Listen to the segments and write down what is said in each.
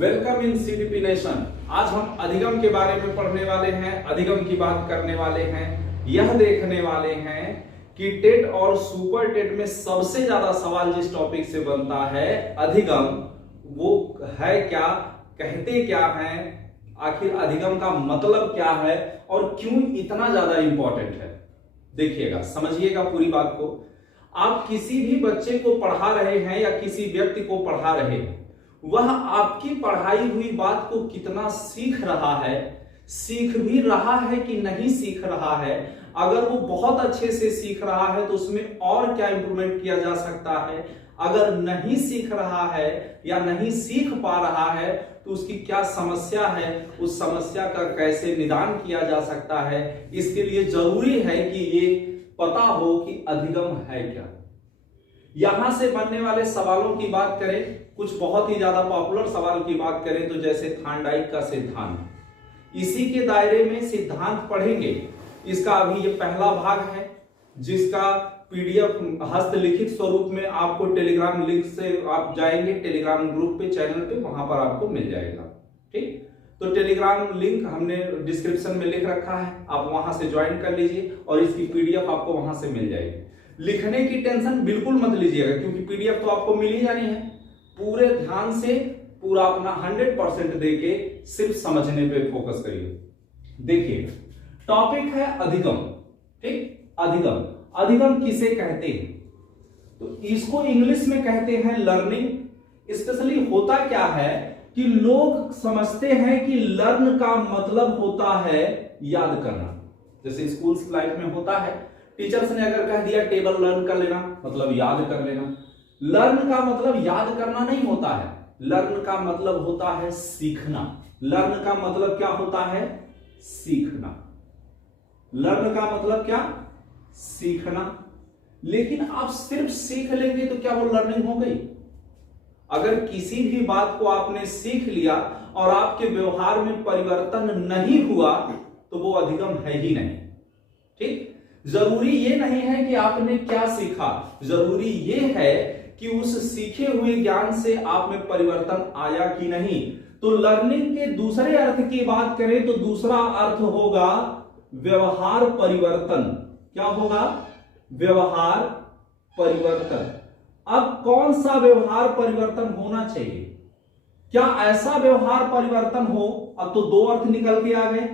Welcome in CDP nation. आज हम अधिगम के बारे में पढ़ने वाले हैं, अधिगम की बात करने वाले हैं। यह देखने वाले हैं कि टेट और सुपर टेट में सबसे ज्यादा सवाल जिस टॉपिक से बनता है अधिगम, वो है क्या, कहते क्या हैं, आखिर अधिगम का मतलब क्या है और क्यों इतना ज्यादा इंपॉर्टेंट है। देखिएगा, समझिएगा पूरी बात को। आप किसी भी बच्चे को पढ़ा रहे हैं या किसी व्यक्ति को पढ़ा रहे हैं, वह आपकी पढ़ाई हुई बात को कितना सीख रहा है, सीख भी रहा है कि नहीं सीख रहा है। अगर वो बहुत अच्छे से सीख रहा है तो उसमें और क्या इंप्रूवमेंट किया जा सकता है। अगर नहीं सीख रहा है या नहीं सीख पा रहा है तो उसकी क्या समस्या है, उस समस्या का कैसे निदान किया जा सकता है। इसके लिए जरूरी है कि ये पता हो कि अधिगम है क्या। यहां से बनने वाले सवालों की बात करें, कुछ बहुत ही ज्यादा पॉपुलर सवाल की बात करें तो जैसे थार्नडाइक का सिद्धांत, इसी के दायरे में सिद्धांत पढ़ेंगे। इसका अभी ये पहला भाग है जिसका पीडीएफ हस्तलिखित स्वरूप में आपको टेलीग्राम लिंक से आप जाएंगे टेलीग्राम ग्रुप पे, चैनल पे, वहां पर आपको मिल जाएगा। ठीक, तो टेलीग्राम लिंक हमने डिस्क्रिप्शन में लिख रखा है, आप वहां से ज्वाइन कर लीजिए और इसकी पीडीएफ आपको वहां से मिल जाएगी। लिखने की टेंशन बिल्कुल मत लीजिएगा क्योंकि पीडीएफ तो आपको मिल ही जानी है। पूरे ध्यान से पूरा अपना 100% देके सिर्फ समझने पे फोकस करिए। देखिए, टॉपिक है अधिगम। ठीक, अधिगम, अधिगम किसे कहते हैं तो इसको इंग्लिश में कहते हैं लर्निंग। स्पेशली होता क्या है कि लोग समझते हैं कि लर्न का मतलब होता है याद करना। जैसे स्कूल लाइफ में होता है, टीचर्स ने अगर कह दिया टेबल लर्न कर लेना, मतलब याद कर लेना। लर्न का मतलब याद करना नहीं होता है, लर्न का मतलब होता है सीखना। लर्न का मतलब क्या होता है? सीखना। लर्न का मतलब क्या? सीखना। लेकिन आप सिर्फ सीख लेंगे तो क्या वो लर्निंग हो गई? अगर किसी भी बात को आपने सीख लिया और आपके व्यवहार में परिवर्तन नहीं हुआ तो वो अधिगम है ही नहीं। ठीक, जरूरी ये नहीं है कि आपने क्या सीखा, जरूरी ये है कि उस सीखे हुए ज्ञान से आप में परिवर्तन आया कि नहीं। तो लर्निंग के दूसरे अर्थ की बात करें तो दूसरा अर्थ होगा व्यवहार परिवर्तन। क्या होगा? व्यवहार परिवर्तन। अब कौन सा व्यवहार परिवर्तन होना चाहिए? क्या ऐसा व्यवहार परिवर्तन हो, अब तो दो अर्थ निकल के आ गए,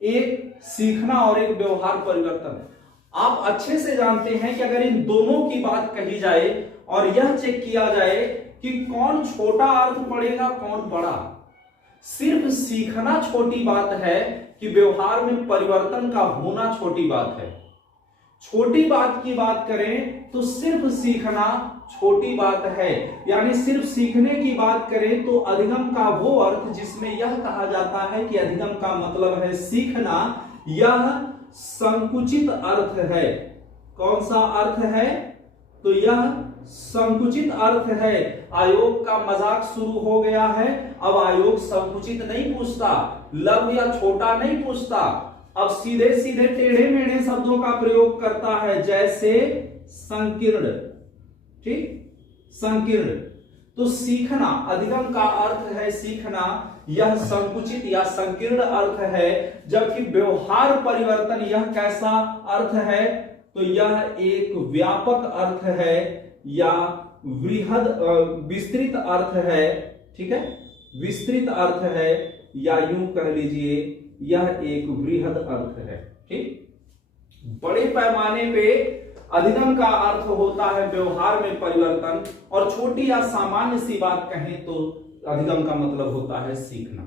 एक सीखना और एक व्यवहार परिवर्तन। आप अच्छे से जानते हैं कि अगर इन दोनों की बात कही जाए और यह चेक किया जाए कि कौन छोटा अर्थ पड़ेगा कौन बड़ा, सिर्फ सीखना छोटी बात है कि व्यवहार में परिवर्तन का होना छोटी बात है। छोटी बात की बात करें तो सिर्फ सीखना छोटी बात है, यानी सिर्फ सीखने की बात करें तो अधिगम का वो अर्थ जिसमें यह कहा जाता है कि अधिगम का मतलब है सीखना, यह संकुचित अर्थ है। कौन सा अर्थ है? तो यह संकुचित अर्थ है। आयोग का मजाक शुरू हो गया है। अब आयोग संकुचित नहीं पूछता, लघु या छोटा नहीं पूछता, अब सीधे सीधे टेढ़े मेढ़े शब्दों का प्रयोग करता है, जैसे संकीर्ण। ठीक, संकीर्ण। तो सीखना, अधिगम का अर्थ है सीखना, यह संकुचित या संकीर्ण अर्थ है। जबकि व्यवहार परिवर्तन यह कैसा अर्थ है? तो यह एक व्यापक अर्थ है या विस्तृत अर्थ है। ठीक है, विस्तृत अर्थ है या यूं कह लीजिए यह एक वृहद अर्थ है। ठीक, बड़े पैमाने पे अधिगम का अर्थ होता है व्यवहार में परिवर्तन, और छोटी या सामान्य सी बात कहें तो अधिगम का मतलब होता है सीखना।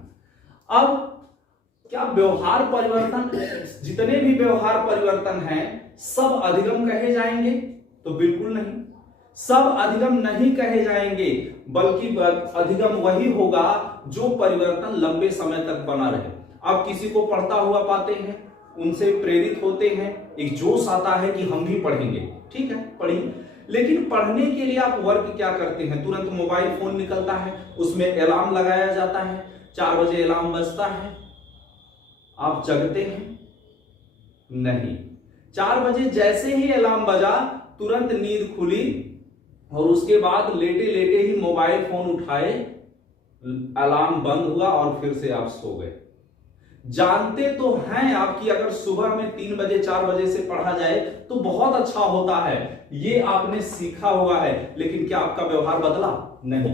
अब क्या व्यवहार परिवर्तन, जितने भी व्यवहार परिवर्तन हैं सब अधिगम कहे जाएंगे? तो बिल्कुल नहीं, सब अधिगम नहीं कहे जाएंगे, बल्कि अधिगम वही होगा जो परिवर्तन लंबे समय तक बना रहे। आप किसी को पढ़ता हुआ पाते हैं, उनसे प्रेरित होते हैं, एक जोश आता है कि हम भी पढ़ेंगे। ठीक है, पढ़िए, लेकिन पढ़ने के लिए आप वर्क क्या करते हैं? तुरंत मोबाइल फोन निकलता है, उसमें अलार्म लगाया जाता है, 4 बजे अलार्म बजता है, आप जगते हैं? नहीं, 4 बजे जैसे ही अलार्म बजा तुरंत नींद खुली और उसके बाद लेटे लेटे ही मोबाइल फोन उठाए अलार्म बंद हुआ और फिर से आप सो गए। जानते तो हैं आप कि अगर सुबह में 3 बजे 4 बजे से पढ़ा जाए तो बहुत अच्छा होता है, ये आपने सीखा हुआ है, लेकिन क्या आपका व्यवहार बदला? नहीं।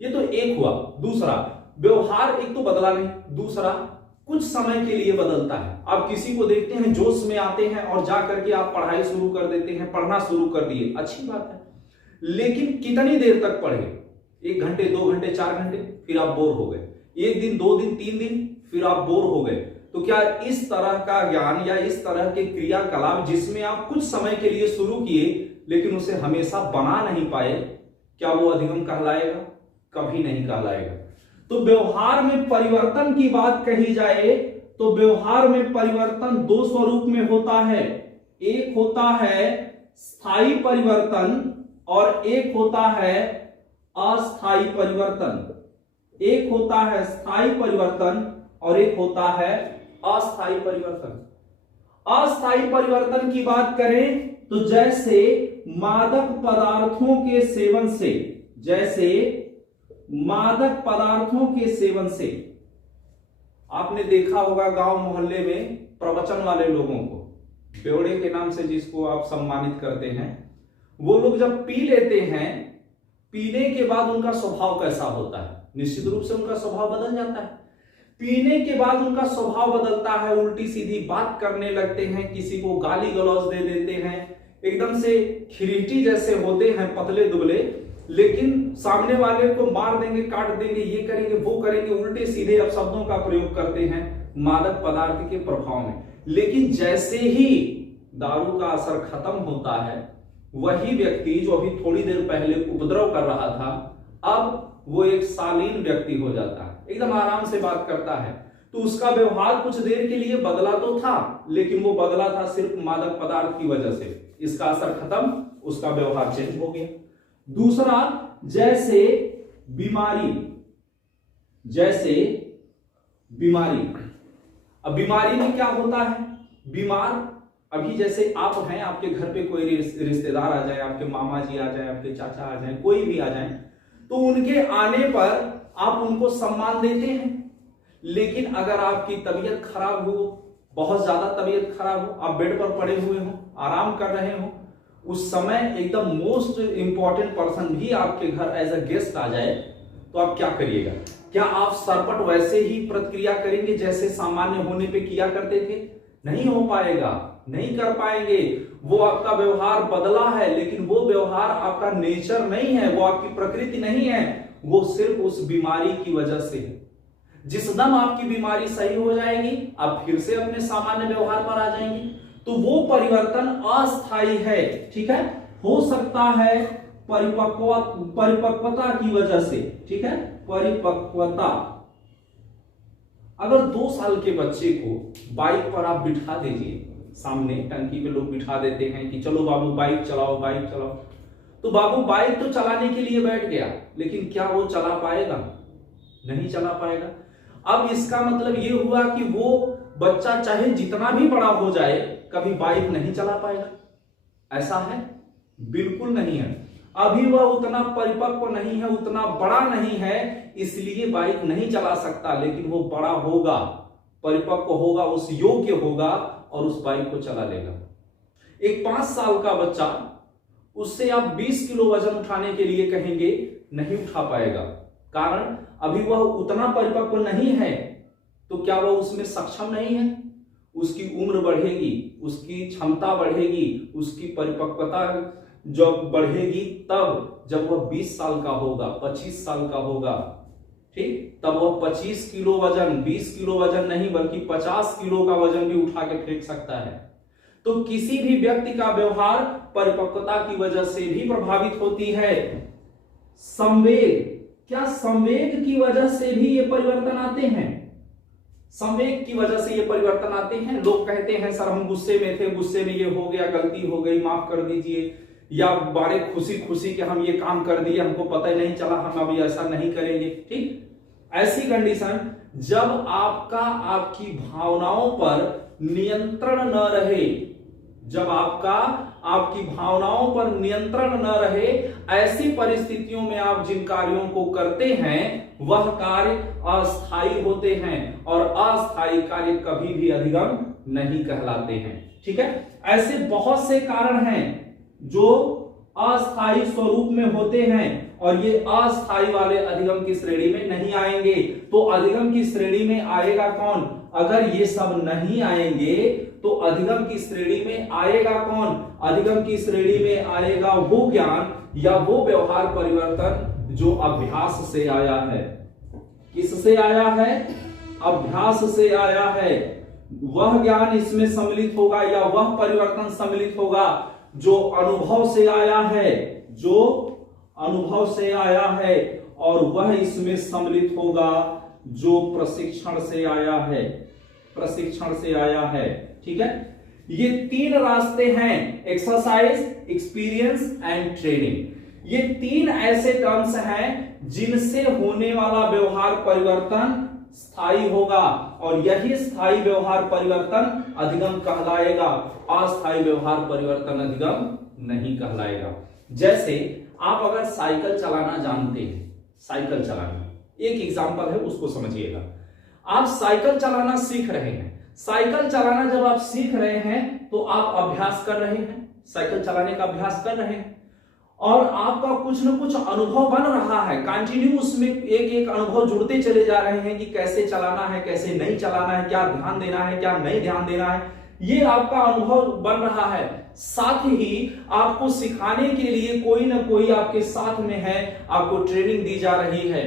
ये तो एक हुआ। दूसरा, व्यवहार एक तो बदला नहीं, दूसरा कुछ समय के लिए बदलता है। आप किसी को देखते हैं जोश में आते हैं और जा करके आप पढ़ाई शुरू कर देते हैं, पढ़ना शुरू कर दिए, अच्छी बात है, लेकिन कितनी देर तक पढ़े? 1 घंटे, 2 घंटे, 4 घंटे, फिर आप बोर हो गए। 1 दिन, 2 दिन, 3 दिन, फिर आप बोर हो गए। तो क्या इस तरह का ज्ञान या इस तरह के क्रियाकलाप जिसमें आप कुछ समय के लिए शुरू किए लेकिन उसे हमेशा बना नहीं पाए, क्या वो अधिगम कहलाएगा? कभी नहीं कहलाएगा। तो व्यवहार में परिवर्तन की बात कही जाए तो व्यवहार में परिवर्तन 2 स्वरूप में होता है। एक होता है स्थायी परिवर्तन और एक होता है अस्थायी परिवर्तन। एक होता है स्थायी परिवर्तन और एक होता है अस्थायी परिवर्तन। अस्थायी परिवर्तन की बात करें तो जैसे मादक पदार्थों के सेवन से, जैसे मादक पदार्थों के सेवन से, आपने देखा होगा गांव मोहल्ले में प्रवचन वाले लोगों को, बेवड़े के नाम से जिसको आप सम्मानित करते हैं, वो लोग जब पी लेते हैं, पीने के बाद उनका स्वभाव कैसा होता है? निश्चित रूप से उनका स्वभाव बदल जाता है। पीने के बाद उनका स्वभाव बदलता है, उल्टी सीधी बात करने लगते हैं, किसी को गाली गलौज दे देते हैं, एकदम से खिरीटी जैसे होते हैं, पतले दुबले, लेकिन सामने वाले को मार देंगे, काट देंगे, ये करेंगे, वो करेंगे, उल्टे सीधे अपशब्दों का प्रयोग करते हैं मादक पदार्थ के प्रभाव में। लेकिन जैसे ही दारू का असर खत्म होता है, वही व्यक्ति जो अभी थोड़ी देर पहले उपद्रव कर रहा था, अब वो एक शालीन व्यक्ति हो जाता है, एकदम आराम से बात करता है। तो उसका व्यवहार कुछ देर के लिए बदला तो था, लेकिन वो बदला था सिर्फ मादक पदार्थ की वजह से। इसका असर खत्म, उसका व्यवहार चेंज हो गया। दूसरा, जैसे बीमारी, जैसे बीमारी। अब बीमारी में क्या होता है? बीमार, अभी जैसे आप हैं, आपके घर पे कोई रिश्तेदार आ जाए, आपके मामा जी आ जाए, आपके चाचा आ जाए, कोई भी आ जाए, तो उनके आने पर आप उनको सम्मान देते हैं। लेकिन अगर आपकी तबीयत खराब हो, बहुत ज्यादा तबीयत खराब हो, आप बेड पर पड़े हुए हो, आराम कर रहे हो, उस समय एकदम मोस्ट इंपॉर्टेंट पर्सन भी आपके घर एज अ गेस्ट आ जाए, तो आप क्या करिएगा? क्या आप सरपट वैसे ही प्रतिक्रिया करेंगे जैसे सामान्य होने पे किया करते थे? नहीं हो पाएगा, नहीं कर पाएंगे। वो आपका व्यवहार बदला है, लेकिन वो व्यवहार आपका नेचर नहीं है, वो आपकी प्रकृति नहीं है, वो सिर्फ उस बीमारी की वजह से है। जिस दम आपकी बीमारी सही हो जाएगी, आप फिर से अपने सामान्य व्यवहार पर आ जाएंगे। तो वो परिवर्तन अस्थायी है, ठीक है? हो सकता है परिपक्वता की वजह से, ठीक है, परिपक्वता। अगर 2 साल के बच्चे को बाइक पर आप बिठा दीजिए, सामने टंकी पे लोग बिठा देते हैं कि चलो बाबू बाइक चलाओ, बाइक चलाओ, तो बाबू बाइक तो चलाने के लिए बैठ गया, लेकिन क्या वो चला पाएगा? नहीं चला पाएगा। अब इसका मतलब ये हुआ कि वो बच्चा चाहे जितना भी बड़ा हो जाए, कभी बाइक नहीं चला पाएगा। ऐसा है? बिल्कुल नहीं है। अभी वह उतना परिपक्व नहीं है, उतना बड़ा नहीं है, इसलिए बाइक नहीं चला सकता, लेकिन वो बड़ा होगा, परिपक्व होगा, उस योग्य होगा और उस बाइक को चला लेगा। एक 5 साल का बच्चा, उससे आप 20 किलो वजन उठाने के लिए कहेंगे, नहीं उठा पाएगा, कारण अभी वह उतना परिपक्व नहीं है। तो क्या वह उसमें सक्षम नहीं है? उसकी उम्र बढ़ेगी, उसकी क्षमता बढ़ेगी, उसकी परिपक्वता जब बढ़ेगी, तब जब वह 20 साल का होगा, 25 साल का होगा, ठीक, तब वह 25 किलो वजन, 20 किलो वजन नहीं बल्कि 50 किलो का वजन भी उठा के फेंक सकता है। तो किसी भी व्यक्ति का व्यवहार परिपक्वता की वजह से भी प्रभावित होती है। संवेग, क्या संवेग की वजह से भी ये परिवर्तन आते हैं? संवेग की वजह से ये परिवर्तन आते हैं। लोग कहते हैं सर हम गुस्से में थे, गुस्से में ये हो गया, गलती हो गई, माफ कर दीजिए, या बड़े खुशी खुशी के हम ये काम कर दिए, हमको पता ही नहीं चला, हम अभी ऐसा नहीं करेंगे। ठीक, ऐसी कंडीशन जब आपका आपकी भावनाओं पर नियंत्रण न रहे, जब आपकी भावनाओं पर नियंत्रण न रहे, ऐसी परिस्थितियों में आप जिन कार्यों को करते हैं वह कार्य अस्थायी होते हैं और अस्थायी कार्य कभी भी अधिगम नहीं कहलाते हैं। ठीक है, ऐसे बहुत से कारण हैं जो अस्थायी स्वरूप में होते हैं और ये अस्थायी वाले अधिगम की श्रेणी में नहीं आएंगे। तो अधिगम की श्रेणी में आएगा कौन? अगर ये सब नहीं आएंगे तो अधिगम की श्रेणी में आएगा कौन? अधिगम की श्रेणी में आएगा वो ज्ञान या वो व्यवहार परिवर्तन जो अभ्यास से आया है। किससे आया है? अभ्यास से आया है। वह ज्ञान इसमें सम्मिलित होगा या वह परिवर्तन सम्मिलित होगा जो अनुभव से आया है, जो अनुभव से आया है, और वह इसमें सम्मिलित होगा जो प्रशिक्षण से आया है, प्रशिक्षण से आया है। ठीक है, ये तीन रास्ते हैं, एक्सरसाइज, एक्सपीरियंस एंड ट्रेनिंग। ये तीन ऐसे टर्म्स हैं जिनसे होने वाला व्यवहार परिवर्तन स्थायी होगा और यही स्थायी व्यवहार परिवर्तन अधिगम कहलाएगा। अस्थायी व्यवहार परिवर्तन अधिगम नहीं कहलाएगा। जैसे आप अगर साइकिल चलाना जानते हैं, साइकिल चलाना एक एग्जांपल है, उसको समझिएगा। आप साइकिल चलाना सीख रहे हैं। साइकिल चलाना जब आप सीख रहे हैं तो आप अभ्यास कर रहे हैं, साइकिल चलाने का अभ्यास कर रहे हैं और आपका कुछ न कुछ अनुभव बन रहा है। कंटिन्यू उसमें एक एक अनुभव जुड़ते चले जा रहे हैं कि कैसे चलाना है, कैसे नहीं चलाना है, क्या ध्यान देना है, क्या नहीं ध्यान देना है, ये आपका अनुभव बन रहा है। साथ ही आपको सिखाने के लिए कोई ना कोई आपके साथ में है, आपको ट्रेनिंग दी जा रही है।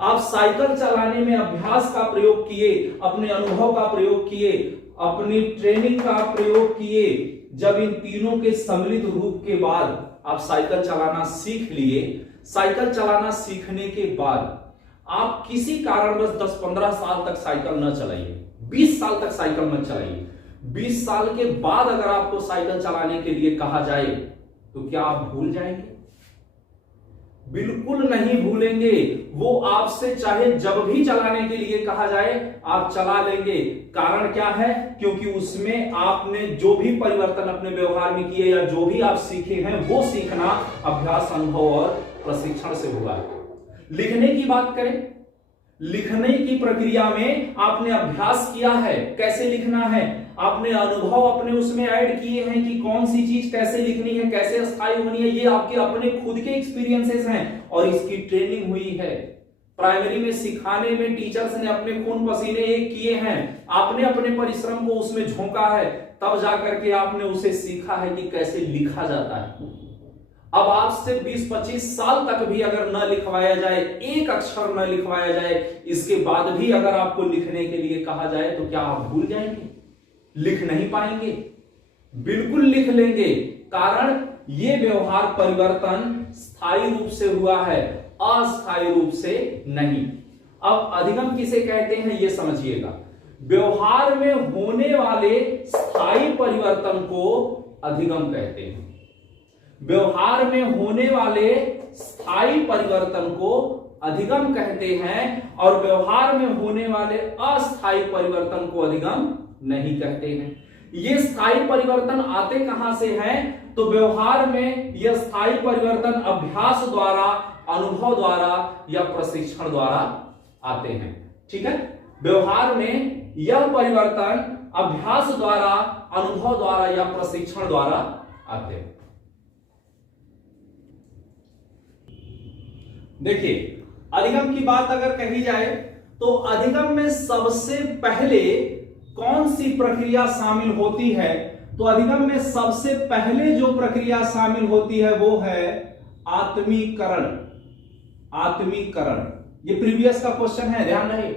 आप साइकिल चलाने में अभ्यास का प्रयोग किए, अपने अनुभव का प्रयोग किए, अपनी ट्रेनिंग का प्रयोग किए। जब इन तीनों के सम्मिलित रूप के बाद आप साइकिल चलाना सीख लिए, साइकिल चलाना सीखने के बाद आप किसी कारणवश 10-15 साल तक साइकिल न चलाइए, 20 साल तक साइकिल मत चलाइए। 20 साल के बाद अगर आपको साइकिल चलाने के लिए कहा जाए तो क्या आप भूल जाएंगे? बिल्कुल नहीं भूलेंगे। वो आपसे चाहे जब भी चलाने के लिए कहा जाए आप चला लेंगे। कारण क्या है? क्योंकि उसमें आपने जो भी परिवर्तन अपने व्यवहार में किए या जो भी आप सीखे हैं वो सीखना अभ्यास, अनुभव और प्रशिक्षण से हुआ है। लिखने की बात करें, लिखने की प्रक्रिया में आपने अभ्यास किया है कैसे लिखना है, आपने अनुभव अपने उसमें ऐड किए हैं कि कौन सी चीज कैसे लिखनी है, कैसे स्थायी होनी है। ये आपके अपने खुद के एक्सपीरियंसेस हैं और इसकी ट्रेनिंग हुई है। प्राइमरी में सिखाने में टीचर्स ने अपने खून पसीने एक किए हैं, आपने अपने परिश्रम को उसमें झोंका है, तब जाकर के आपने उसे सीखा है कि कैसे लिखा जाता है। अब आपसे 20-25 साल तक भी अगर न लिखवाया जाए, एक अक्षर न लिखवाया जाए, इसके बाद भी अगर आपको लिखने के लिए कहा जाए तो क्या आप भूल जाएंगे? लिख नहीं पाएंगे? बिल्कुल लिख लेंगे। कारण ये व्यवहार परिवर्तन स्थायी रूप से हुआ है, अस्थायी रूप से नहीं। अब अधिगम किसे कहते हैं ये समझिएगा। व्यवहार में होने वाले स्थायी परिवर्तन को अधिगम कहते हैं। व्यवहार में होने वाले स्थायी परिवर्तन को अधिगम कहते हैं और व्यवहार में होने वाले अस्थायी परिवर्तन को अधिगम नहीं कहते हैं। ये स्थायी परिवर्तन आते कहां से हैं? तो व्यवहार में यह स्थायी परिवर्तन अभ्यास द्वारा, अनुभव द्वारा या प्रशिक्षण द्वारा आते हैं। ठीक है, व्यवहार में यह परिवर्तन अभ्यास द्वारा, अनुभव द्वारा या प्रशिक्षण द्वारा आते हैं। देखिए, अधिगम की बात अगर कही जाए तो अधिगम में सबसे पहले कौन सी प्रक्रिया शामिल होती है? तो अधिगम में सबसे पहले जो प्रक्रिया शामिल होती है वो है आत्मीकरण। आत्मीकरण, ये प्रीवियस का क्वेश्चन है, ध्यान रहे।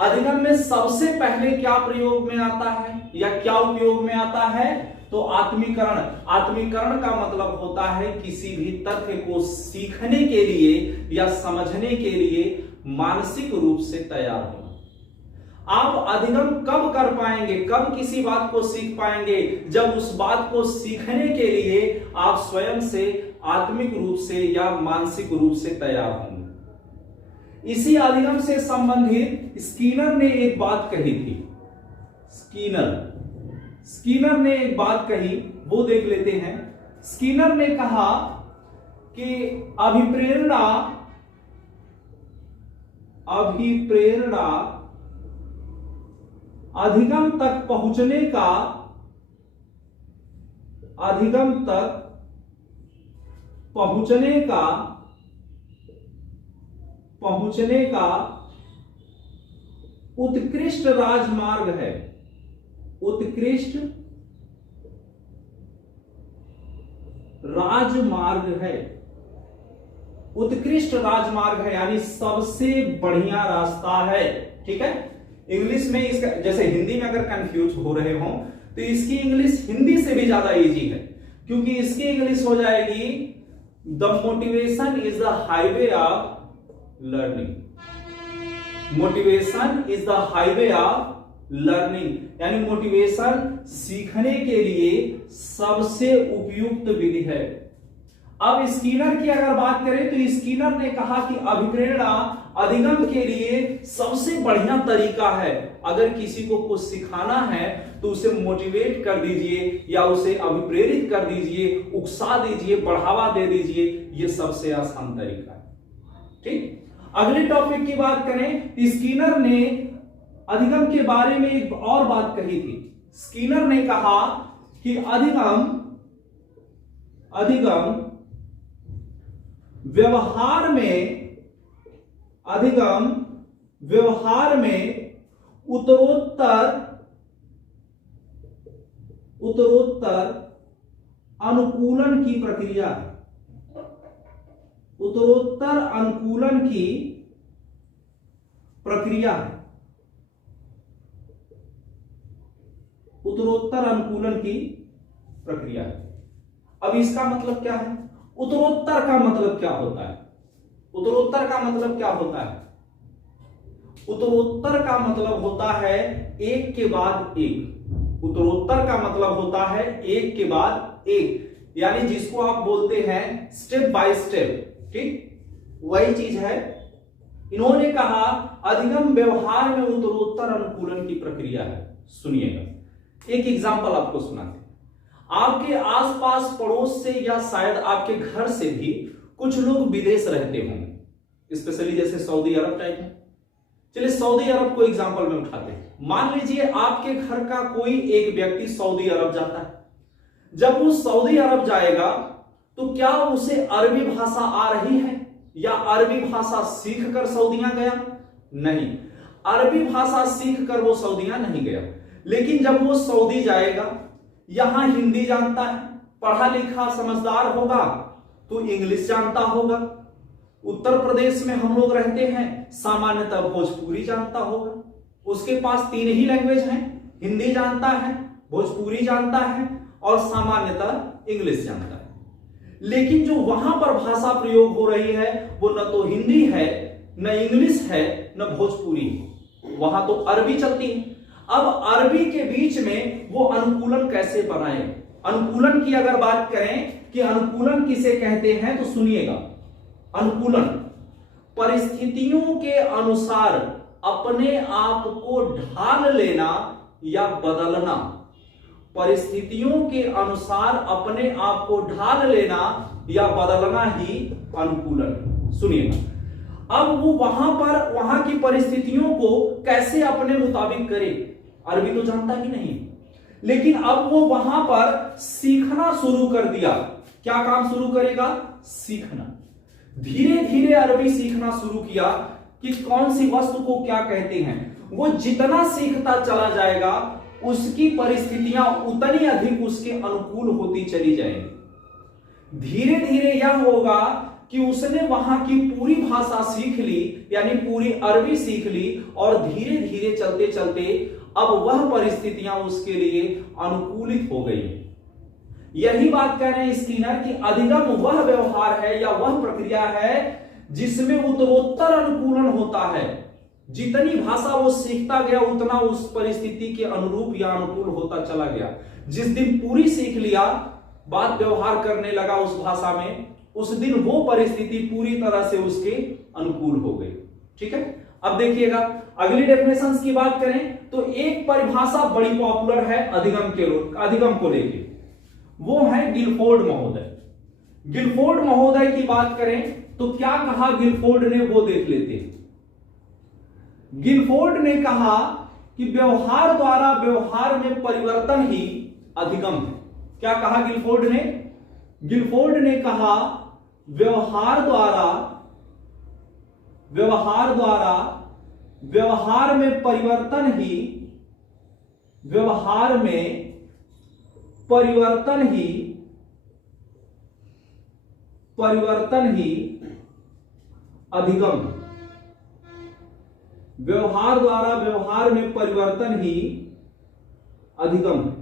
अधिगम में सबसे पहले क्या प्रयोग में आता है या क्या उपयोग में आता है? तो आत्मीकरण। आत्मीकरण का मतलब होता है किसी भी तथ्य को सीखने के लिए या समझने के लिए मानसिक रूप से तैयार होना। आप अधिगम कब कर पाएंगे, कब किसी बात को सीख पाएंगे? जब उस बात को सीखने के लिए आप स्वयं से आत्मिक रूप से या मानसिक रूप से तैयार होंगे। इसी अधिगम से संबंधित स्किनर ने एक बात कही थी। स्किनर ने एक बात कही, वो देख लेते हैं। स्किनर ने कहा कि अभिप्रेरणा अधिगम तक पहुंचने का उत्कृष्ट राजमार्ग है। उत्कृष्ट राजमार्ग है यानी सबसे बढ़िया रास्ता है। ठीक है, इंग्लिश में इसका, जैसे हिंदी में अगर कंफ्यूज हो रहे हो तो इसकी इंग्लिश हिंदी से भी ज्यादा इजी है, क्योंकि इसकी इंग्लिश हो जाएगी the motivation is the highway of learning. Motivation is the highway of learning, यानी मोटिवेशन सीखने के लिए सबसे उपयुक्त विधि है। अब स्किनर की अगर बात करें तो स्किनर ने कहा कि अभिप्रेरणा अधिगम के लिए सबसे बढ़िया तरीका है। अगर किसी को कुछ सिखाना है तो उसे मोटिवेट कर दीजिए या उसे अभिप्रेरित कर दीजिए, उकसा दीजिए, बढ़ावा दे दीजिए, यह सबसे आसान तरीका है। ठीक, अगले टॉपिक की बात करें, स्किनर ने अधिगम के बारे में एक और बात कही थी। स्किनर ने कहा कि अधिगम व्यवहार में उत्तरोत्तर अनुकूलन की प्रक्रिया है। उत्तरोत्तर अनुकूलन की प्रक्रिया है। उत्तरोत्तर अनुकूलन की प्रक्रिया है। अब इसका मतलब क्या है? उत्तरोत्तर का मतलब क्या होता है? उत्तरोत्तर का मतलब क्या होता है? उत्तरोत्तर का मतलब होता है एक के बाद एक। उत्तरोत्तर का मतलब होता है एक के बाद एक, यानी जिसको आप बोलते हैं स्टेप बाय स्टेप। ठीक, वही चीज है। इन्होंने कहा अधिगम व्यवहार में उत्तरोत्तर अनुकूलन की प्रक्रिया है। सुनिएगा, एक एग्जांपल आपको सुनाते हैं। आपके आसपास पड़ोस से या शायद आपके घर से भी कुछ लोग विदेश रहते होंगे, स्पेशली जैसे सऊदी अरब टाइप में। चलिए सऊदी अरब को एग्जांपल में उठाते हैं। मान लीजिए आपके घर का कोई एक व्यक्ति सऊदी अरब जाता है। जब वो सऊदी अरब जाएगा तो क्या उसे अरबी भाषा आ रही है या अरबी भाषा सीख कर सऊदियां गया? नहीं, अरबी भाषा सीख कर वो सऊदियां नहीं गया। लेकिन जब वो सऊदी जाएगा, यहां हिंदी जानता है, पढ़ा लिखा समझदार होगा तो इंग्लिश जानता होगा। उत्तर प्रदेश में हम लोग रहते हैं, सामान्यतः भोजपुरी जानता होगा। उसके पास 3 ही लैंग्वेज हैं, हिंदी जानता है, भोजपुरी जानता है और सामान्यतः इंग्लिश जानता है। लेकिन जो वहां पर भाषा प्रयोग हो रही है वो न तो हिंदी है, न इंग्लिश है, न भोजपुरी है, वहां तो अरबी चलती है। अब अरबी के बीच में वो अनुकूलन कैसे बनाए? अनुकूलन की अगर बात करें कि अनुकूलन किसे कहते हैं तो सुनिएगा। अनुकूलन परिस्थितियों के अनुसार अपने आप को ढाल लेना या बदलना। परिस्थितियों के अनुसार अपने आप को ढाल लेना या बदलना ही अनुकूलन। सुनिएगा, अब वो वहां की परिस्थितियों को कैसे अपने मुताबिक करे? अरबी तो जानता ही नहीं, लेकिन अब वो वहां पर सीखना शुरू कर दिया। क्या काम शुरू करेगा? सीखना। धीरे धीरे अरबी सीखना शुरू किया कि कौन सी वस्तु को क्या कहते हैं। वो जितना सीखता चला जाएगा उसकी परिस्थितियां उतनी अधिक उसके अनुकूल होती चली जाएंगी। धीरे धीरे यह होगा कि उसने वहां की पूरी भाषा सीख ली, यानी पूरी अरबी सीख ली, और धीरे धीरे चलते चलते अब वह परिस्थितियां उसके लिए अनुकूलित हो गई। यही बात कह रहे हैं स्किनर कि अधिगम वह व्यवहार है या वह प्रक्रिया है जिसमें उत्तरोत्तर अनुकूलन होता है। जितनी भाषा वो सीखता गया उतना उस परिस्थिति के अनुरूप या अनुकूल होता चला गया। जिस दिन पूरी सीख लिया, बात व्यवहार करने लगा उस भाषा में, उस दिन वो परिस्थिति पूरी तरह से उसके अनुकूल हो गई। ठीक है, अब देखिएगा अगली डेफिनेशंस की बात करें तो एक परिभाषा बड़ी पॉपुलर है अधिगम को लेके, वो है गिलफोर्ड महोदय। गिलफोर्ड महोदय की बात करें तो क्या कहा गिलफोर्ड ने, वो देख लेते हैं। गिलफोर्ड ने कहा कि व्यवहार द्वारा व्यवहार में परिवर्तन ही अधिगम है। क्या कहा गिलफोर्ड ने? गिलफोर्ड ने कहा व्यवहार द्वारा व्यवहार में परिवर्तन ही अधिगम है। व्यवहार द्वारा व्यवहार में परिवर्तन ही अधिगम है।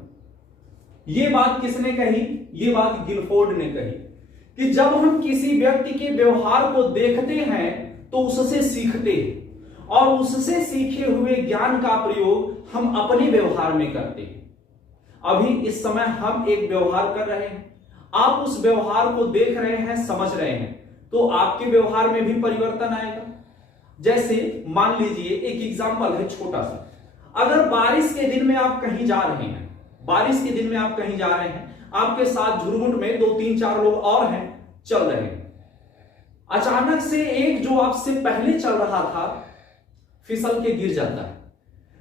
यह बात किसने कही? यह बात गिलफोर्ड ने कही कि जब हम किसी व्यक्ति के व्यवहार को देखते हैं तो उससे सीखते हैं और उससे सीखे हुए ज्ञान का प्रयोग हम अपने व्यवहार में करते हैं। अभी इस समय हम एक व्यवहार कर रहे हैं, आप उस व्यवहार को देख रहे हैं, समझ रहे हैं, तो आपके व्यवहार में भी परिवर्तन आएगा। जैसे मान लीजिए एक एग्जांपल है छोटा सा, अगर बारिश के दिन में आप कहीं जा रहे हैं, आपके साथ झुरमुट में 2-3-4 लोग और हैं, चल रहे हैं। अचानक से एक जो आपसे पहले चल रहा था फिसल के गिर जाता है।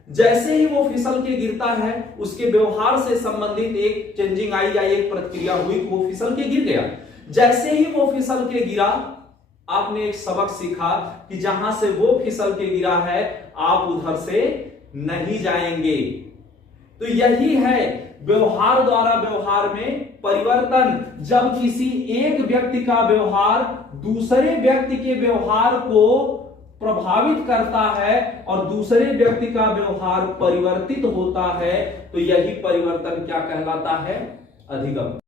जैसे ही वो फिसल के गिरता है उसके व्यवहार से संबंधित एक चेंजिंग आई या एक प्रतिक्रिया हुई, वो फिसल के गिर गया। जैसे ही वो फिसल के गिरा आपने एक सबक सीखा कि जहां से वो फिसल के गिरा है आप उधर से नहीं जाएंगे। तो यही है व्यवहार द्वारा व्यवहार में परिवर्तन। जब किसी एक व्यक्ति का व्यवहार दूसरे व्यक्ति के व्यवहार को प्रभावित करता है और दूसरे व्यक्ति का व्यवहार परिवर्तित होता है, तो यही परिवर्तन क्या कहलाता है? अधिगम।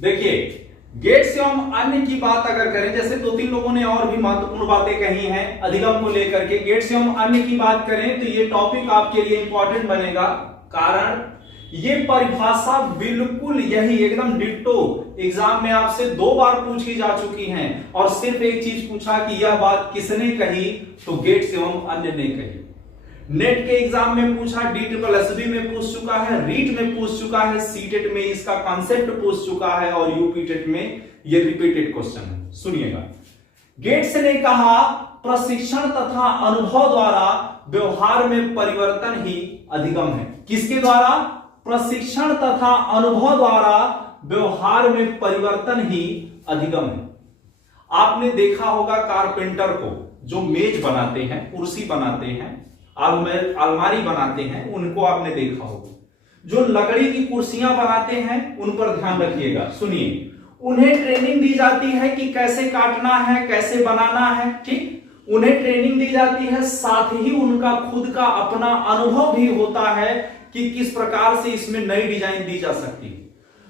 देखिए गेट्स एवं अन्य की बात अगर करें, जैसे 2-3 लोगों ने और भी महत्वपूर्ण बातें कही हैं अधिगम को लेकर के, गेट्स एवं अन्य की बात करें तो ये टॉपिक आपके लिए इंपॉर्टेंट बनेगा। कारण ये परिभाषा बिल्कुल यही एकदम डिट्टो एग्जाम में आपसे 2 बार पूछी जा चुकी हैं और सिर्फ एक चीज पूछा कि यह बात किसने कही, तो गेट्स एवं अन्य ने कही। नेट के एग्जाम में पूछा, DSSB में पूछ चुका है, रीट में पूछ चुका है, सीटेट में इसका कॉन्सेप्ट पूछ चुका है और यूपीटेट में ये रिपीटेड क्वेश्चन है। सुनिएगा, गेट्स ने कहा प्रशिक्षण तथा अनुभव द्वारा व्यवहार में परिवर्तन ही अधिगम है। किसके द्वारा? प्रशिक्षण तथा अनुभव द्वारा व्यवहार में परिवर्तन ही अधिगम है। आपने देखा होगा कारपेंटर को जो मेज बनाते हैं, कुर्सी बनाते हैं, अलमारी बनाते हैं, उनको आपने देखा होगा। जो लकड़ी की कुर्सियां बनाते हैं उन पर ध्यान रखिएगा। सुनिए, उन्हें ट्रेनिंग दी जाती है कि कैसे काटना है, कैसे बनाना है, ठीक, उन्हें ट्रेनिंग दी जाती है, साथ ही उनका खुद का अपना अनुभव भी होता है कि किस प्रकार से इसमें नई डिजाइन दी जा सकती है।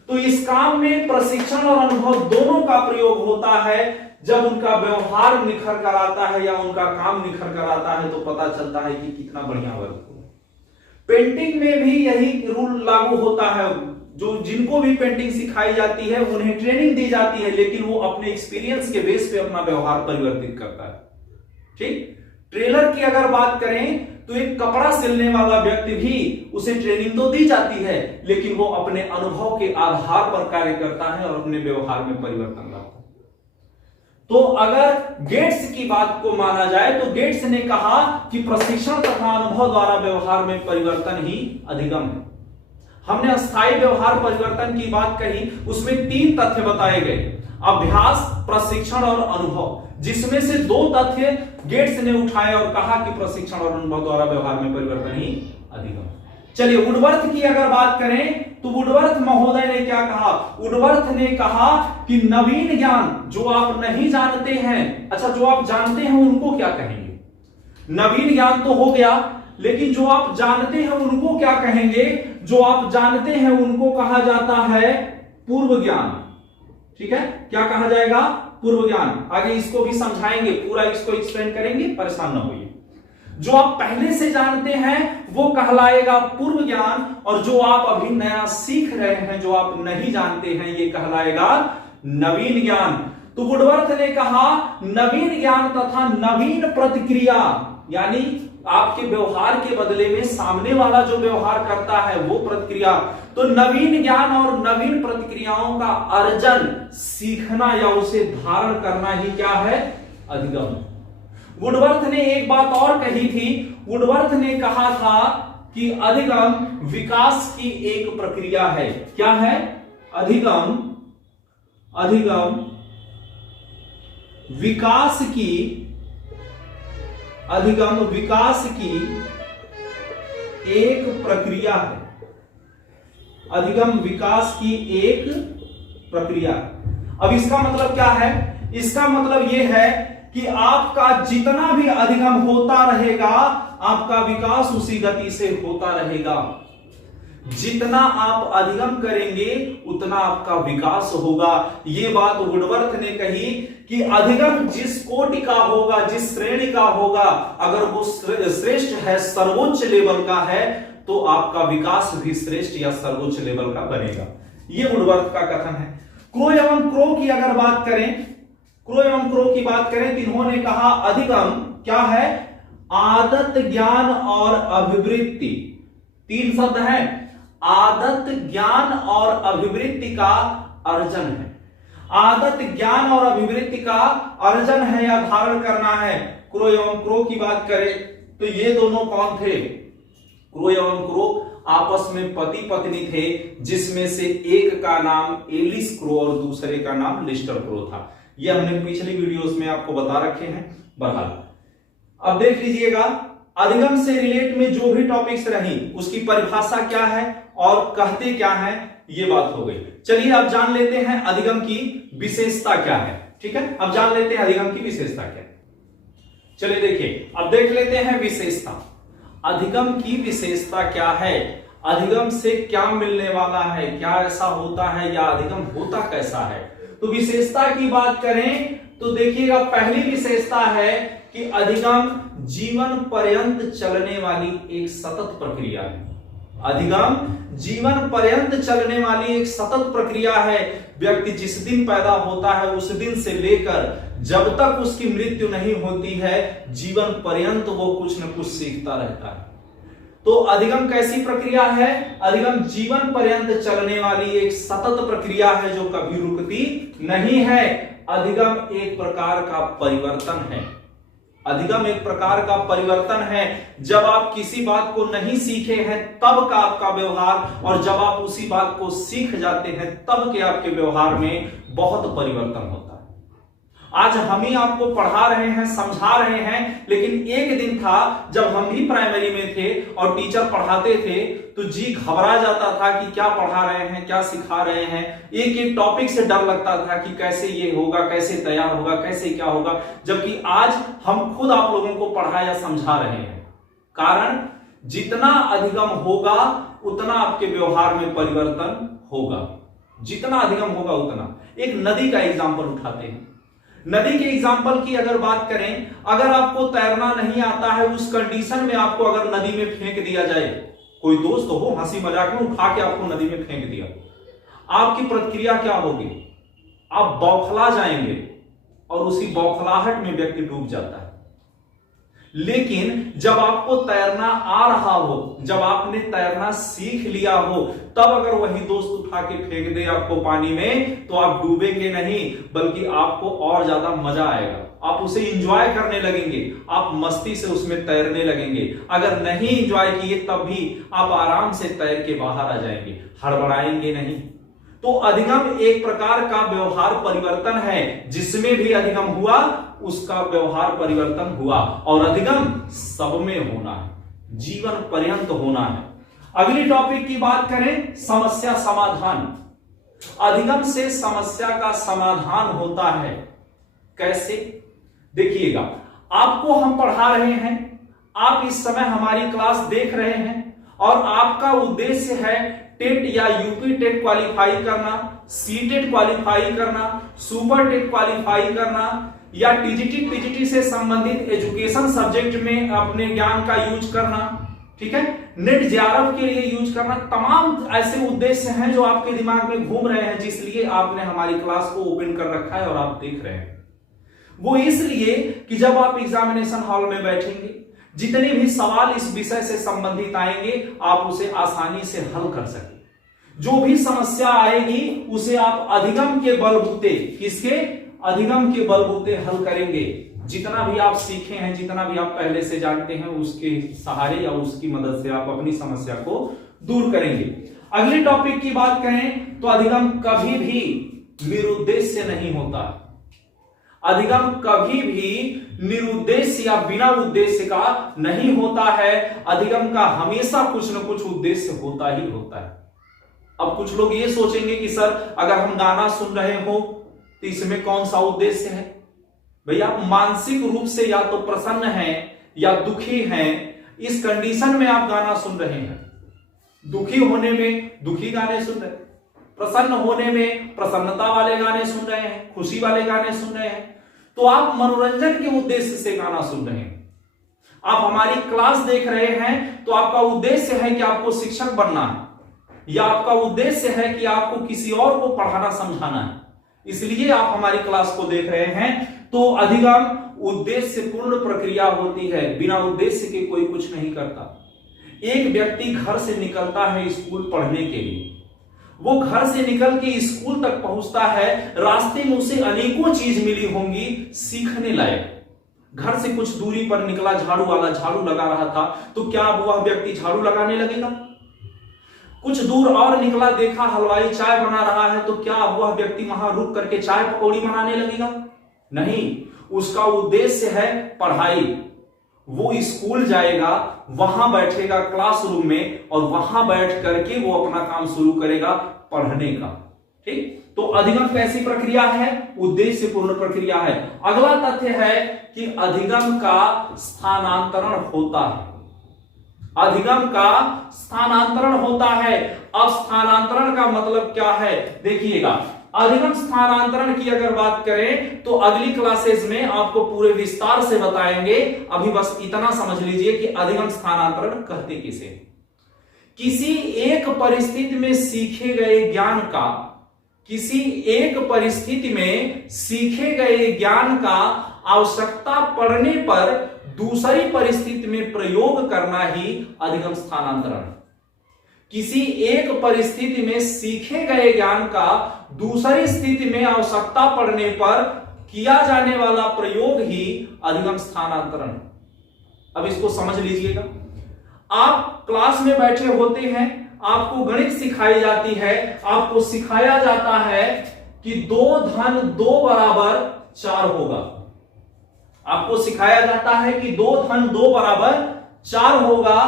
तो इस काम में प्रशिक्षण और अनुभव दोनों का प्रयोग होता है। जब उनका व्यवहार निखर कर आता है या उनका काम निखर कर आता है तो पता चलता है कि कितना बढ़िया वर्क हुआ। पेंटिंग में भी यही रूल लागू होता है। जो जिनको भी पेंटिंग सिखाई जाती है उन्हें ट्रेनिंग दी जाती है, लेकिन वो अपने एक्सपीरियंस के बेस पे अपना व्यवहार परिवर्तित करता है। ठीक, ट्रेलर की अगर बात करें तो एक कपड़ा सिलने वाला व्यक्ति भी, उसे ट्रेनिंग तो दी जाती है, लेकिन वो अपने अनुभव के आधार पर कार्य करता है और अपने व्यवहार में परिवर्तन लाता है। तो अगर गेट्स की बात को माना जाए तो गेट्स ने कहा कि प्रशिक्षण तथा अनुभव द्वारा व्यवहार में परिवर्तन ही अधिगम है। हमने अस्थायी व्यवहार परिवर्तन की बात कही, उसमें 3 तथ्य बताए गए, अभ्यास, प्रशिक्षण और अनुभव, जिसमें से 2 तथ्य गेट्स ने उठाए और कहा कि प्रशिक्षण और अनुभव द्वारा व्यवहार में परिवर्तन ही अधिगम। चलिए वुडवर्थ की अगर बात करें तो वुडवर्थ महोदय ने क्या कहा? वुडवर्थ ने कहा कि नवीन ज्ञान जो आप नहीं जानते हैं, अच्छा जो आप जानते हैं उनको क्या कहेंगे? नवीन ज्ञान तो हो गया, लेकिन जो आप जानते हैं उनको क्या कहेंगे? जो आप जानते हैं उनको कहा जाता है पूर्व ज्ञान। ठीक है, क्या कहा जाएगा? पूर्व ज्ञान। आगे इसको भी समझाएंगे, पूरा इसको एक्सप्लेन करेंगे, परेशान ना होइए। जो आप पहले से जानते हैं वो कहलाएगा पूर्व ज्ञान, और जो आप अभी नया सीख रहे हैं, जो आप नहीं जानते हैं, ये कहलाएगा नवीन ज्ञान। तो वुडवर्थ ने कहा नवीन ज्ञान तथा नवीन प्रतिक्रिया, यानी आपके व्यवहार के बदले में सामने वाला जो व्यवहार करता है वो प्रतिक्रिया। तो नवीन ज्ञान और नवीन प्रतिक्रियाओं का अर्जन, सीखना या उसे धारण करना ही क्या है? अधिगम। वुडवर्थ ने एक बात और कही थी। वुडवर्थ ने कहा था कि अधिगम विकास की एक प्रक्रिया है। क्या है? अधिगम विकास की, अधिगम विकास की एक प्रक्रिया है। अधिगम विकास की एक प्रक्रिया। अब इसका मतलब क्या है? इसका मतलब यह है कि आपका जितना भी अधिगम होता रहेगा, आपका विकास उसी गति से होता रहेगा। जितना आप अधिगम करेंगे उतना आपका विकास होगा। यह बात वुडवर्थ ने कही कि अधिगम जिस कोटि का होगा, जिस श्रेणी का होगा, अगर वो श्रेष्ठ है, सर्वोच्च लेवल का है, तो आपका विकास भी श्रेष्ठ या सर्वोच्च लेवल का बनेगा। यह वुडवर्थ का कथन है। क्रो एवं क्रो की अगर बात करें, क्रो एवं क्रो की बात करें तो इन्होंने कहा अधिगम क्या है? आदत, ज्ञान और अभिवृत्ति। तीन शब्द हैं, आदत, ज्ञान और अभिवृत्ति का अर्जन है। आदत, ज्ञान और अभिवृत्ति का अर्जन है या धारण करना है। क्रो एवं क्रो की बात करें तो ये दोनों कौन थे? क्रो एवं क्रो आपस में पति पत्नी थे, जिसमें से एक का नाम एलिस क्रो और दूसरे का नाम लिस्टर क्रो था। यह हमने पिछली वीडियोस में आपको बता रखे हैं। बहरहाल अब देख लीजिएगा, अधिगम से रिलेट में जो भी टॉपिक्स रही उसकी परिभाषा क्या है और कहते क्या है, ये बात हो गई। चलिए अब जान लेते हैं अधिगम की विशेषता क्या है। ठीक है, अब जान लेते हैं अधिगम की विशेषता क्या है। चलिए देखिए, अब देख लेते हैं विशेषता। अधिगम की विशेषता क्या है? अधिगम से क्या मिलने वाला है, क्या ऐसा होता है, या अधिगम होता कैसा है? तो विशेषता की बात करें तो देखिएगा, पहली विशेषता है कि अधिगम जीवन पर्यंत चलने वाली एक सतत प्रक्रिया है। अधिगम जीवन पर्यंत चलने वाली एक सतत प्रक्रिया है। व्यक्ति जिस दिन पैदा होता है उस दिन से लेकर जब तक उसकी मृत्यु नहीं होती है, जीवन पर्यंत वो कुछ न कुछ सीखता रहता है। तो अधिगम कैसी प्रक्रिया है? अधिगम जीवन पर्यंत चलने वाली एक सतत प्रक्रिया है जो कभी रुकती नहीं है। अधिगम एक प्रकार का परिवर्तन है। अधिगम एक प्रकार का परिवर्तन है। जब आप किसी बात को नहीं सीखे हैं तब का आपका व्यवहार, और जब आप उसी बात को सीख जाते हैं तब के आपके व्यवहार में बहुत परिवर्तन होता है। आज हम ही आपको पढ़ा रहे हैं, समझा रहे हैं, लेकिन एक दिन था जब हम भी प्राइमरी में थे और टीचर पढ़ाते थे तो जी घबरा जाता था कि क्या पढ़ा रहे हैं, क्या सिखा रहे हैं। एक एक टॉपिक से डर लगता था कि कैसे ये होगा, कैसे तैयार होगा, कैसे क्या होगा। जबकि आज हम खुद आप लोगों को पढ़ा या समझा रहे हैं। कारण जितना अधिगम होगा उतना आपके व्यवहार में परिवर्तन होगा। जितना अधिगम होगा उतना। एक नदी का एग्जाम्पल उठाते हैं। नदी के एग्जाम्पल की अगर बात करें, अगर आपको तैरना नहीं आता है, उस कंडीशन में आपको अगर नदी में फेंक दिया जाए, कोई दोस्त हो हंसी मजाक में उठा के आपको नदी में फेंक दिया, आपकी प्रतिक्रिया क्या होगी? आप बौखला जाएंगे और उसी बौखलाहट में व्यक्ति डूब जाता है। लेकिन जब आपको तैरना आ रहा हो, जब आपने तैरना सीख लिया हो, तब अगर वही दोस्त उठा के फेंक दे आपको पानी में, तो आप डूबेंगे नहीं, बल्कि आपको और ज्यादा मजा आएगा। आप उसे एंजॉय करने लगेंगे, आप मस्ती से उसमें तैरने लगेंगे। अगर नहीं एंजॉय किए तब भी आप आराम से तैर के बाहर आ जाएंगे, हड़बड़ाएंगे नहीं। तो अधिगम एक प्रकार का व्यवहार परिवर्तन है। जिसमें भी अधिगम हुआ उसका व्यवहार परिवर्तन हुआ, और अधिगम सब में होना है, जीवन पर्यंत होना है। अगली टॉपिक की बात करें, समस्या समाधान। अधिगम से समस्या का समाधान होता है। कैसे? देखिएगा, आपको हम पढ़ा रहे हैं, आप इस समय हमारी क्लास देख रहे हैं, और आपका उद्देश्य है टेट या यूपी टेट क्वालिफाई करना, सीटेट क्वालिफाई करना, सुपर टेट क्वालिफाई करना, या टीजीटी पीजीटी से संबंधित एजुकेशन सब्जेक्ट में अपने ज्ञान का यूज करना, ठीक है, नेट जेआरएफ के लिए यूज करना, तमाम ऐसे उद्देश्य हैं जो आपके दिमाग में घूम रहे हैं, जिसलिए आपने हमारी क्लास को ओपन कर रखा है और आप देख रहे हैं। वो इसलिए कि जब आप एग्जामिनेशन हॉल में बैठेंगे, जितने भी सवाल इस विषय से संबंधित आएंगे आप उसे आसानी से हल कर सकें। जो भी समस्या आएगी उसे आप अधिगम के बलबूते, किसके? अधिगम के बलबूते हल करेंगे। जितना भी आप सीखे हैं, जितना भी आप पहले से जानते हैं, उसके सहारे या उसकी मदद से आप अपनी समस्या को दूर करेंगे। अगले टॉपिक की बात करें तो अधिगम कभी भी निरुद्देश्य नहीं होता। अधिगम कभी भी निरुद्देश्य या बिना उद्देश्य का नहीं होता है। अधिगम का हमेशा कुछ न कुछ उद्देश्य होता ही होता है। अब कुछ लोग ये सोचेंगे कि सर अगर हम गाना सुन रहे हो तो इसमें कौन सा उद्देश्य है? भैया मानसिक रूप से या तो प्रसन्न हैं या दुखी हैं, इस कंडीशन में आप गाना सुन रहे हैं। दुखी होने में दुखी गाने सुन रहे हैं, प्रसन्न होने में प्रसन्नता वाले गाने सुन रहे हैं, खुशी वाले गाने सुन रहे हैं, तो आप मनोरंजन के उद्देश्य से गाना सुन रहे हैं। आप हमारी क्लास देख रहे हैं तो आपका उद्देश्य है कि आपको शिक्षक बनना है, या आपका उद्देश्य है कि आपको किसी और को पढ़ाना समझाना है, इसलिए आप हमारी क्लास को देख रहे हैं। तो अधिगम उद्देश्य पूर्ण प्रक्रिया होती है, बिना उद्देश्य के कोई कुछ नहीं करता। एक व्यक्ति घर से निकलता है स्कूल पढ़ने के लिए, वो घर से निकल के स्कूल तक पहुंचता है, रास्ते में उसे अनेकों चीज मिली होंगी सीखने लायक। घर से कुछ दूरी पर निकला, झाड़ू वाला झाड़ू लगा रहा था, तो क्या अब वह व्यक्ति झाड़ू लगाने लगेगा? कुछ दूर और निकला, देखा हलवाई चाय बना रहा है, तो क्या अब वह व्यक्ति वहां रुक करके चाय पकौड़ी बनाने लगेगा? नहीं, उसका उद्देश्य है पढ़ाई। वो स्कूल जाएगा, वहां बैठेगा क्लासरूम में, और वहां बैठ करके वो अपना काम शुरू करेगा पढ़ने का। ठीक, तो अधिगम कैसी प्रक्रिया है? उद्देश्य पूर्ण प्रक्रिया है। अगला तथ्य है कि अधिगम का स्थानांतरण होता है। अधिगम का स्थानांतरण होता है। अब स्थानांतरण का मतलब क्या है देखिएगा। अधिगम स्थानांतरण की अगर बात करें तो अगली क्लासेस में आपको पूरे विस्तार से बताएंगे। अभी बस इतना समझ लीजिए कि अधिगम स्थानांतरण कहते किसे? किसी एक परिस्थिति में सीखे गए ज्ञान का, किसी एक परिस्थिति में सीखे गए ज्ञान का आवश्यकता पड़ने पर दूसरी परिस्थिति में प्रयोग करना ही अधिगम स्थानांतरण। किसी एक परिस्थिति में सीखे गए ज्ञान का दूसरी स्थिति में आवश्यकता पड़ने पर किया जाने वाला प्रयोग ही अधिगम स्थानांतरण। अब इसको समझ लीजिएगा। आप क्लास में बैठे होते हैं, आपको गणित सिखाई जाती है, आपको सिखाया जाता है कि 2 धन 2 बराबर 4 होगा। आपको सिखाया जाता है कि 2 धन 2 बराबर 4 होगा।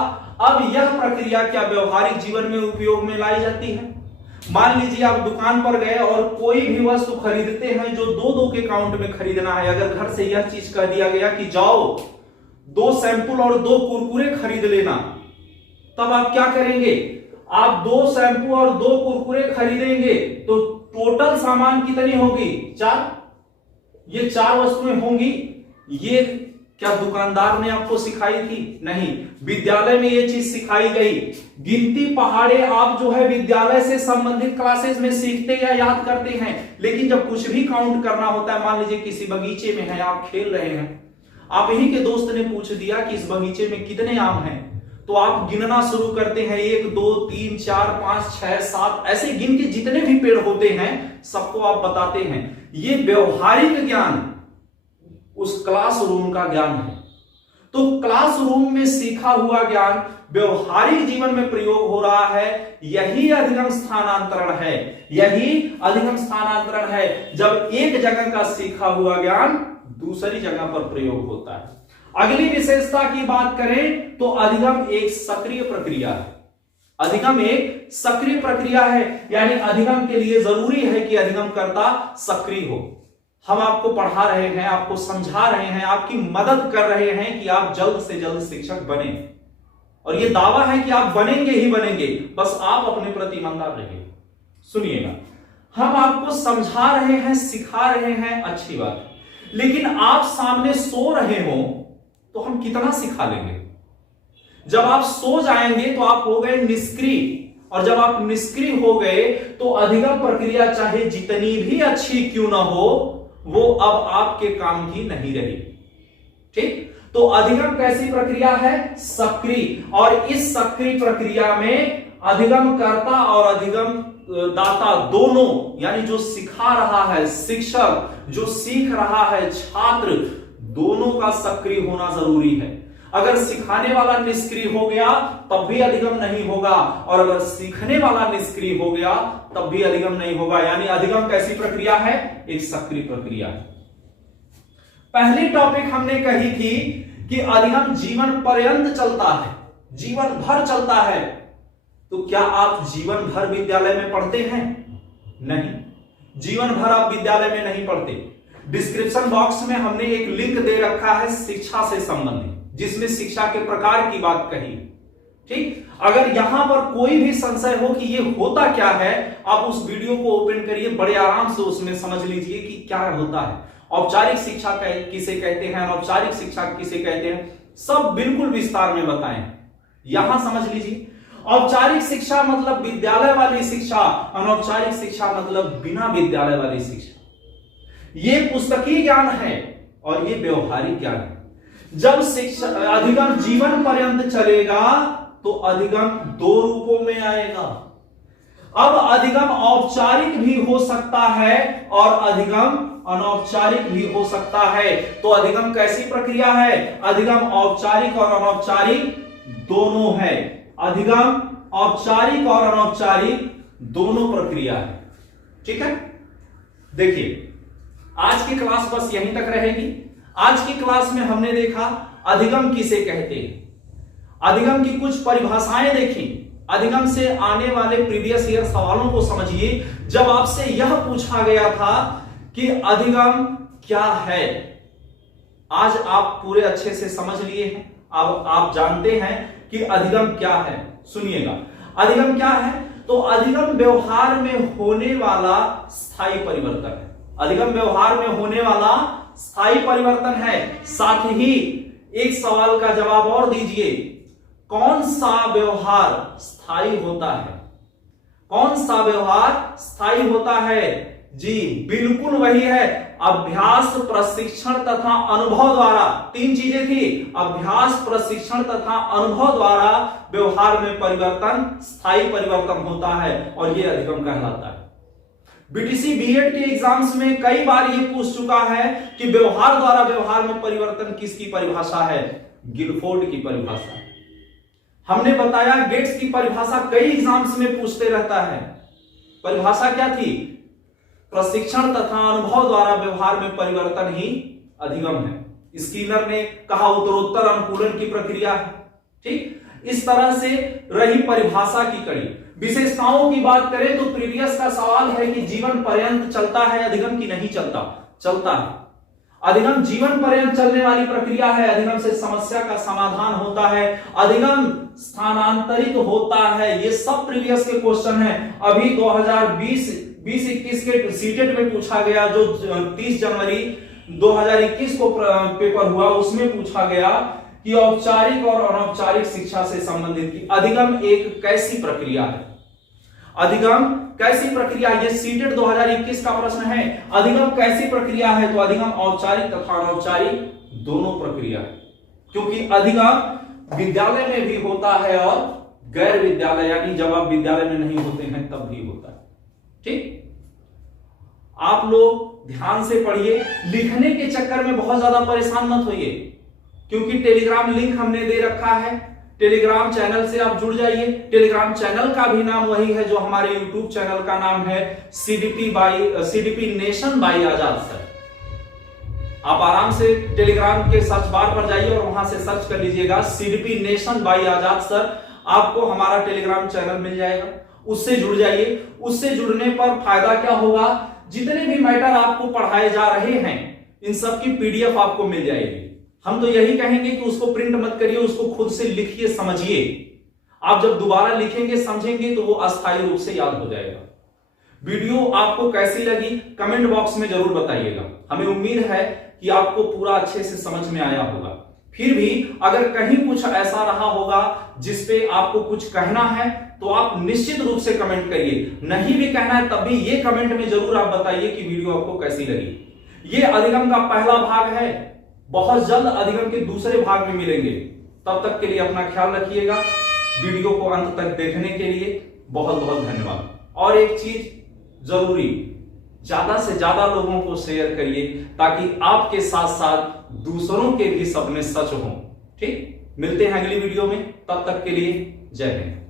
अब यह प्रक्रिया क्या व्यवहारिक जीवन में उपयोग में लाई जाती है? मान लीजिए आप दुकान पर गए और कोई भी वस्तु खरीदते हैं जो 2-2 के काउंट में खरीदना है। अगर घर से यह चीज कह दिया गया कि जाओ 2 शैंपू और 2 कुरकुरे खरीद लेना, तब आप क्या करेंगे? आप 2 शैंपू और 2 कुरकुरे खरीदेंगे तो टोटल सामान कितनी होगी? 4। ये 4 वस्तुएं होंगी। ये क्या दुकानदार ने आपको सिखाई थी? नहीं, विद्यालय में ये चीज सिखाई गई। गिनती पहाड़े आप जो है विद्यालय से संबंधित क्लासेस में सीखते या याद करते हैं, लेकिन जब कुछ भी काउंट करना होता है, मान लीजिए किसी बगीचे में है, आप खेल रहे हैं, आप ही के दोस्त ने पूछ दिया कि इस बगीचे में कितने आम हैं, तो आप गिनना शुरू करते हैं 1 2 3 4 5 6 7, ऐसे गिन के जितने भी पेड़ होते हैं सबको आप बताते हैं। ये व्यवहारिक ज्ञान उस क्लासरूम का ज्ञान है। तो क्लासरूम में सीखा हुआ ज्ञान व्यवहारिक जीवन में प्रयोग हो रहा है, यही अधिगम स्थानांतरण है। यही अधिगम स्थानांतरण है, जब एक जगह का सीखा हुआ ज्ञान दूसरी जगह पर प्रयोग होता है। अगली विशेषता की बात करें तो अधिगम एक सक्रिय प्रक्रिया है। अधिगम एक सक्रिय प्रक्रिया है, यानी अधिगम के लिए जरूरी है कि अधिगमकर्ता सक्रिय हो। हम आपको पढ़ा रहे हैं, आपको समझा रहे हैं, आपकी मदद कर रहे हैं कि आप जल्द से जल्द शिक्षक बने, और ये दावा है कि आप बनेंगे ही बनेंगे, बस आप अपने प्रति ईमानदार रहिए। सुनिएगा, हम आपको समझा रहे हैं, सिखा रहे हैं, अच्छी बात है, लेकिन आप सामने सो रहे हो तो हम कितना सिखा लेंगे। जब आप सो जाएंगे तो आप हो गए निष्क्रिय, और जब आप निष्क्रिय हो गए तो अधिगम प्रक्रिया चाहे जितनी भी अच्छी क्यों ना हो, वो अब आपके काम की नहीं रही। ठीक, तो अधिगम कैसी प्रक्रिया है? सक्रिय। और इस सक्रिय प्रक्रिया में अधिगम कर्ता और अधिगम दाता दोनों, यानी जो सिखा रहा है शिक्षक, जो सीख रहा है छात्र, दोनों का सक्रिय होना जरूरी है। अगर सिखाने वाला निष्क्रिय हो गया तब भी अधिगम नहीं होगा, और अगर सीखने वाला निष्क्रिय हो गया तब भी अधिगम नहीं होगा। यानी अधिगम कैसी प्रक्रिया है? एक सक्रिय प्रक्रिया है। पहली टॉपिक हमने कही थी कि अधिगम जीवन पर्यंत चलता है, जीवन भर चलता है। तो क्या आप जीवन भर विद्यालय में पढ़ते हैं? नहीं, जीवन भर आप विद्यालय में नहीं पढ़ते। डिस्क्रिप्शन बॉक्स में हमने एक लिंक दे रखा है शिक्षा से संबंधित, जिसमें शिक्षा के प्रकार की बात कही। ठीक, अगर यहां पर कोई भी संशय हो कि ये होता क्या है, आप उस वीडियो को ओपन करिए, बड़े आराम से उसमें समझ लीजिए कि क्या होता है, औपचारिक शिक्षा किसे कहते हैं, अनौपचारिक शिक्षा किसे कहते हैं, सब बिल्कुल विस्तार में बताएं। यहां समझ लीजिए, औपचारिक शिक्षा मतलब विद्यालय वाली शिक्षा, अनौपचारिक शिक्षा मतलब बिना विद्यालय वाली शिक्षा। ये पुस्तकीय ज्ञान है और ये व्यवहारिक ज्ञान है। जब शिक्षा अधिगम जीवन पर्यंत चलेगा तो अधिगम दो रूपों में आएगा। अब अधिगम औपचारिक भी हो सकता है और अधिगम अनौपचारिक भी हो सकता है। तो अधिगम कैसी प्रक्रिया है? अधिगम औपचारिक और अनौपचारिक दोनों है। अधिगम औपचारिक और अनौपचारिक दोनों प्रक्रिया है। ठीक है, देखिए आज की क्लास बस यहीं तक रहेगी। आज की क्लास में हमने देखा अधिगम किसे कहते हैं, अधिगम की कुछ परिभाषाएं देखी, अधिगम से आने वाले प्रीवियस ईयर सवालों को समझिए। जब आपसे यह पूछा गया था कि अधिगम क्या है, आज आप पूरे अच्छे से समझ लिए हैं। अब आप जानते हैं कि अधिगम क्या है। सुनिएगा, अधिगम क्या है? तो अधिगम व्यवहार में होने वाला स्थायी परिवर्तन है। अधिगम व्यवहार में होने वाला स्थायी परिवर्तन है। साथ ही एक सवाल का जवाब और दीजिए, कौन सा व्यवहार स्थायी होता है? कौन सा व्यवहार स्थायी होता है? जी बिल्कुल वही है, अभ्यास, प्रशिक्षण तथा अनुभव द्वारा। तीन चीजें थी, अभ्यास, प्रशिक्षण तथा अनुभव द्वारा व्यवहार में परिवर्तन, स्थायी परिवर्तन होता है और यह अधिगम कहलाता है। बीटीसी बीएड के एग्जाम्स में कई बार यह पूछ चुका है कि व्यवहार द्वारा व्यवहार में परिवर्तन किसकी परिभाषा है? गिलफोर्ड की परिभाषा है। हमने बताया गेट्स की परिभाषा कई एग्जाम्स में पूछते रहता है। परिभाषा क्या थी? प्रशिक्षण तथा अनुभव द्वारा व्यवहार में परिवर्तन ही अधिगम है। स्किनर ने कहा उत्तरोत्तर अनुकूलन की प्रक्रिया है। ठीक, इस तरह से रही परिभाषा की कड़ी। विशेषताओं की बात करें तो प्रीवियस का सवाल है कि जीवन पर्यंत चलता है अधिगम की नहीं चलता? चलता है। अधिगम जीवन पर्यंत चलने वाली प्रक्रिया है। अधिगम से समस्या का समाधान होता है, अधिगम स्थानांतरित होता है। ये सब प्रीवियस के क्वेश्चन है। अभी 2020-21 के सीटेट में पूछा गया, जो 30 जनवरी 2021 को पेपर हुआ, उसमें पूछा गया कि औपचारिक और अनौपचारिक शिक्षा से संबंधित की अधिगम एक कैसी प्रक्रिया है? अधिगम कैसी प्रक्रिया? ये सीटेट 2021 का प्रश्न है। अधिगम कैसी प्रक्रिया है? तो अधिगम औपचारिक तथा अनौपचारिक दोनों प्रक्रिया है, क्योंकि अधिगम विद्यालय में भी होता है और गैर विद्यालय, यानी जब आप विद्यालय में नहीं होते हैं तब भी होता है। ठीक, आप लोग ध्यान से पढ़िए, लिखने के चक्कर में बहुत ज्यादा परेशान मत होइए, क्योंकि टेलीग्राम लिंक हमने दे रखा है। टेलीग्राम चैनल से आप जुड़ जाइए। टेलीग्राम चैनल का भी नाम वही है जो हमारे यूट्यूब चैनल का नाम है, CDP nation by Azad sir. आप आराम से टेलीग्राम के सर्च बार पर जाइए और वहां से सर्च कर लीजिएगा CDP nation by Azad sir, आपको हमारा टेलीग्राम चैनल मिल जाएगा। उससे जुड़ जाइए। उससे जुड़ने पर फायदा क्या होगा? जितने भी मैटर आपको पढ़ाए जा रहे हैं इन सब की पीडीएफ आपको मिल जाएगी। हम तो यही कहेंगे कि उसको प्रिंट मत करिए, उसको खुद से लिखिए, समझिए। आप जब दोबारा लिखेंगे, समझेंगे तो वो अस्थायी रूप से याद हो जाएगा। वीडियो आपको कैसी लगी कमेंट बॉक्स में जरूर बताइएगा। हमें उम्मीद है कि आपको पूरा अच्छे से समझ में आया होगा। फिर भी अगर कहीं कुछ ऐसा रहा होगा जिस पे आपको कुछ कहना है तो आप निश्चित रूप से कमेंट करिए। नहीं भी कहना है तब भी ये कमेंट में जरूर आप बताइए कि वीडियो आपको कैसी लगी। ये अधिगम का पहला भाग है, बहुत जल्द अधिगम के दूसरे भाग में मिलेंगे। तब तक के लिए अपना ख्याल रखिएगा। वीडियो को अंत तक देखने के लिए बहुत बहुत धन्यवाद। और एक चीज जरूरी, ज्यादा से ज्यादा लोगों को शेयर करिए ताकि आपके साथ साथ दूसरों के भी सपने सच हों। ठीक, मिलते हैं अगली वीडियो में, तब तक के लिए जय हिंद।